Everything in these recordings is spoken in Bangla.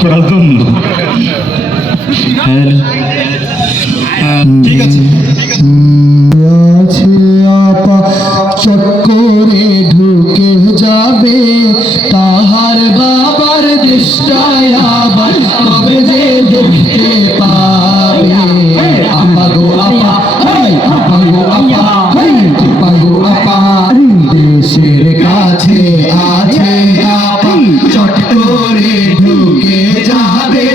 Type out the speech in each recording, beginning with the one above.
করার জন্য। ঠিক আছে আপা চক্করে ঢুকে যাবে তাহার বাবার দেশটায় আবার কবে যে দেখতে পাবে। আপা গো আপা আপা গো আপা আপা গো আপা দেশের কাছে আছে আপা চট করে ঢুকে যাবে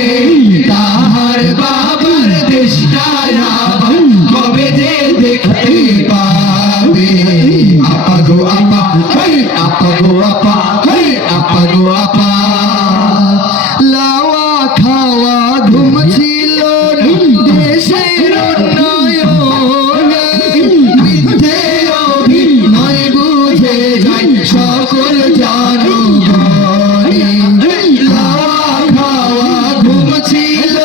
তাহার বাবার দেশটায় আবার কবে যে দেখতে পাবে। আপা গো আপা আপা গো আপা আপা গো আপা লাওয়া খাওয়া ঘুম ছিল দেশের উন্নয়নে মিথ্যে অভিনয় বুঝে যায় সকল জনগণে। লাওয়া খাওয়া ঘুম ছিল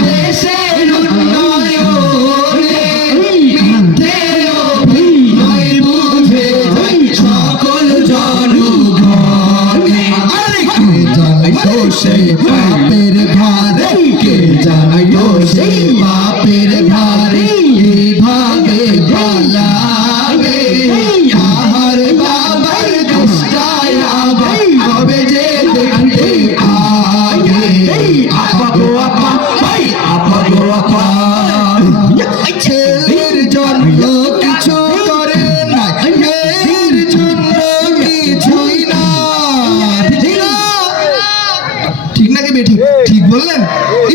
দেশের উন্নয়নে মিথ্যে অভিনয় বুঝে যায় সকল জনগণে। আরে কে জানাইতো সেই বাপের ভারে, কে জানাইতো সেই বাপের ভারে এভাবে পালাবে তাহার বাবার দেশটায় আবার কবে যে দেখতে পাবে। আপা গো আপা আপা গো আপা ছেলের জন্য কিছু করে না মেয়ের জন্য কিছুই না। ঠিক নাকি বেঠিক? ঠিক বললেন?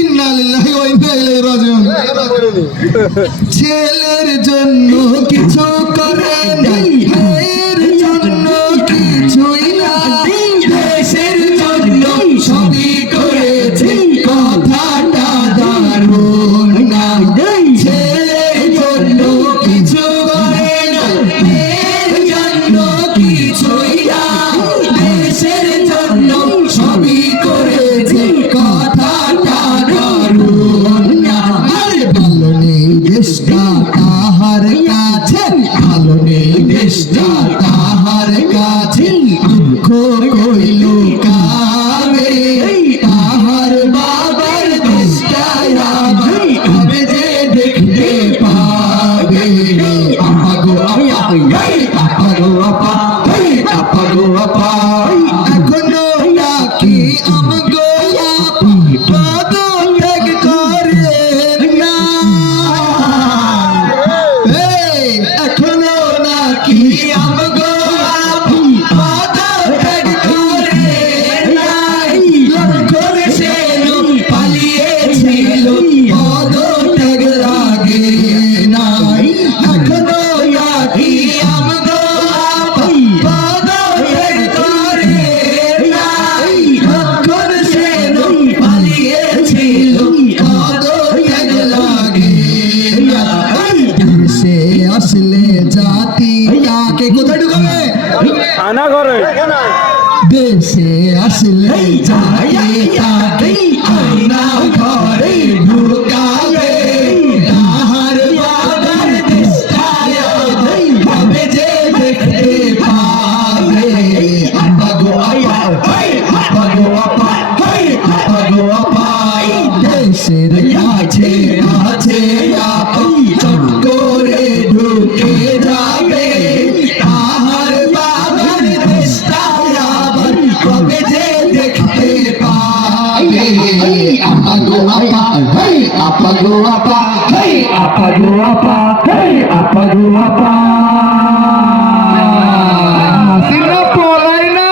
ইন্না লিল্লাহি ওয়া ইন্না ইলাইহি রাজিউন। ছেলের জন্য কিছু করে না মেয়ের জন্য কিছুই না দেশের জন্য সবই করেছে কথাটা দারুণ না। ছেলের জন্য কিছু করে না মেয়ের জন্য কিছুই না দেশের জন্য সবই করেছে কথাটা দারুণ না। আরে ভালো নেই দেশটা তাহার কাছে, ভালো নেই দেশটা তাহার কাছে দুঃখ কইল কাবে তাহার বাবার দেশটায় আবার কবে যে দেখতে পাবে। আপা গো আপা আপা গো আপা আপা গো আপা এখনো নাকি আমগো আপা পদত্যাগ করে না। এখনো নাকি আমগো আপা পদত্যাগ করে নাই। লক্ষণ সেন পালিয়েছিল পদত্যাগ লাগে নাই। এখনো নাকি আমগো আপা পদত্যাগ করে নাই। লক্ষণ সেন পালিয়েছিল পদত্যাগ লাগে নাই। দেশে আসলে জাতি তাকে কোথায় ঢুকাবে? আনা করে দেশে আসলে জাতি তাকে আয়না ঘরে ঢুকাবে তাহার বাবার দেশটায় কবে যে দেখতে পাবে। আপা গো আপা আপা গো আপা আপা গো আপা দেশের কাছে আছে আপা চট করে ঢুকে যাবে তাহার বাবার দেশটায় আবার কবে যে দেখতে পাবে। আপা গো আপা আপা গো আপা আপা গো আপা আপা গো আপা পলাই না